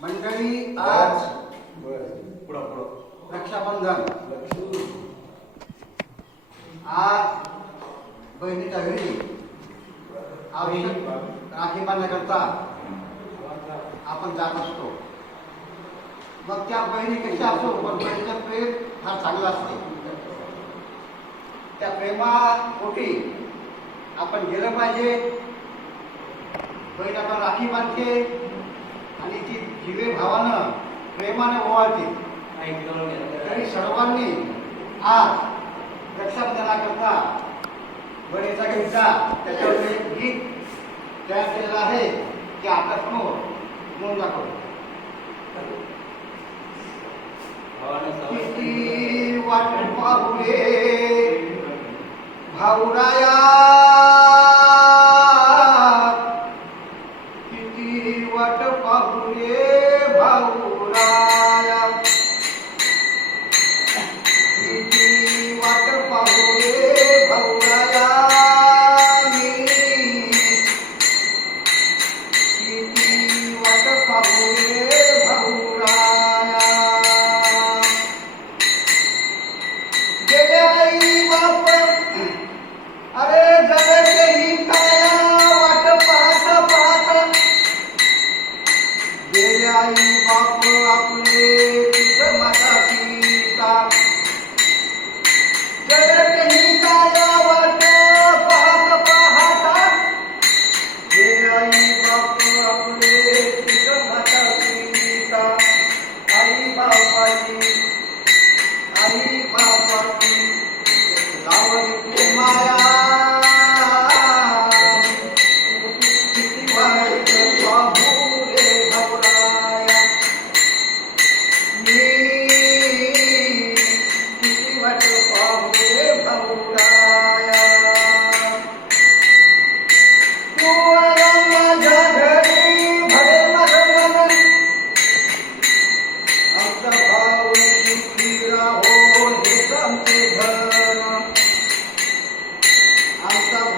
मंडळी आज रक्षाबंधन. आज बहिणीच्या घरी राखी बांधण्याकरता आपण जात असतो. मग त्या बहिणी कशा असो पण बहिणीचं प्रेम फार चांगलं असते. त्या प्रेमा पोटी आपण गेलं पाहिजे बैठका राखी बांधते आणि ती दिवे भावानं प्रेमानं ओवाळते. तरी सर्वांनी आज रक्षाबंधनाकरता बरेचा घ्यायचा त्याच्यावर एक गीत तयार केलेलं आहे की आता म्हणून दाखव किती वाट पाहुले भाऊराया! భూరే?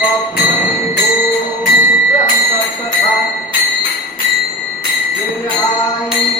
Thank you.